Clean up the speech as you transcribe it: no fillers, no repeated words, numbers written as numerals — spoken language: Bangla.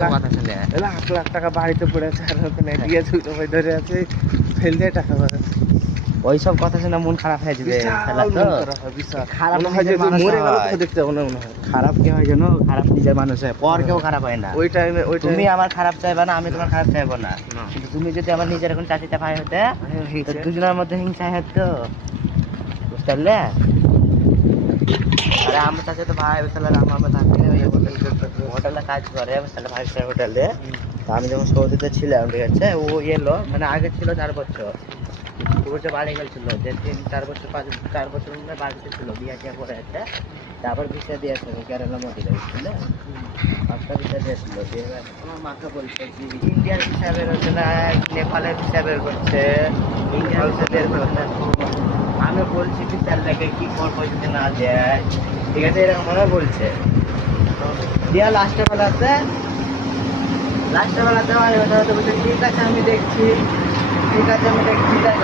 কথা শুনে লাখ লাখ টাকা বাড়িতে পড়ে আছে, আর ওখানে দিয়ে ঝুঁকো ভাই ধরে আছে, ফেলতে টাকা পাবে। ওইসব কথা শুনে মন খারাপ হয়ে যাবে। শালা তো খারাপ মনে হয় যে নিজের মানুষ মরে গেল হয়। তো দেখতে হবে না, মনে হয় খারাপ কে হয় জানো? খারাপ নিজের মানুষ হয়, পর কেউ খারাপ হয় না। ওই টাইমে তুমি আমার খারাপ চাইবা না, আমি তোমার খারাপ চাইবো না, কিন্তু তুমি যদি আমার নিজের এখন চাচিটা ভাই হতে, তো দুজনের মধ্যে হিংসা হতো, বুঝতে পারলে? আরে আমার চাচা তো ভাই তাহলে আমার থাকি ওই হোটেলে কাজ করে, তাহলে 5 স্টার হোটেলে। তা আমি যখন সৌদিতে ছিলাম, ঠিক আছে, ও এলো, মানে আগে ছিল 4 বছর, ও হচ্ছে বাড়ি গেছিল, যে 3-4 বছর 4 বছর মধ্যে বাড়িতে ছিল, বিয়ে টিয়া করে আছে, তারপর ভিসা দিয়েছে কেরালা মধ্যে, বুঝলে? 5টা ভিসা দিয়েছিল, দিয়ে আমার মাকে বলছে যে ইন্ডিয়ার ভিসা বের হচ্ছে না, নেপালের ভিসা বের করছে, ইন্ডিয়ার ভিসা বের করছে না। আমি বলছি কি তার লাগে কি করবো যদি না দেয়, ঠিক আছে, এরকম ভাবে বলছে। দিয়া লাস্টের বেলাতে বলছে ঠিক আছে আমি দেখছি, ঠিক আছে আমি দেখছি, তাই